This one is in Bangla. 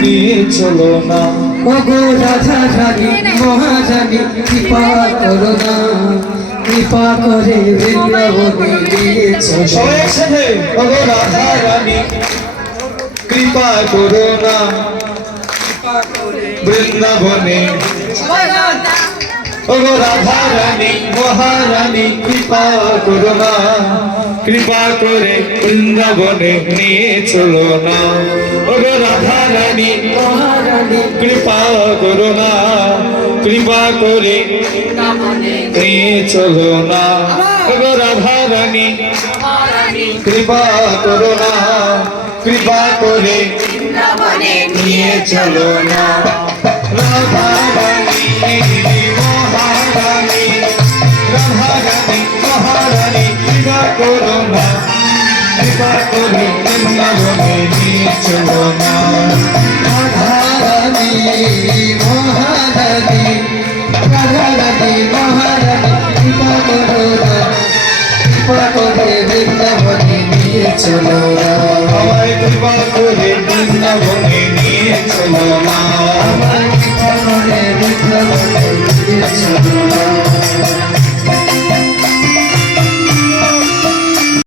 নিয়ে চলো না? ওগো রাধা রানী মহারানী কৃপা করো না। কৃপা করে বৃন্দাবনে নিয়ে চলো। ওগো রাধা রানী কৃপা করো না। বৃন্দাবনে। ওগো রাধা রানী মহারানী কৃপা করো না। কৃপা করে বৃন্দাবনে নিয়ে চলো না। ওগো মহারানী কৃপা করো না, কৃপা করে নিয়ে চলো না। রাধা রানী কৃপা করো না, কৃপা করে নিয়ে চলো না। রাধা রানী করো না, কৃপা করে নিয়ে চলো না। চলো আমায় কৃপা করে বৃন্দাবনে নিয়ে চলো করে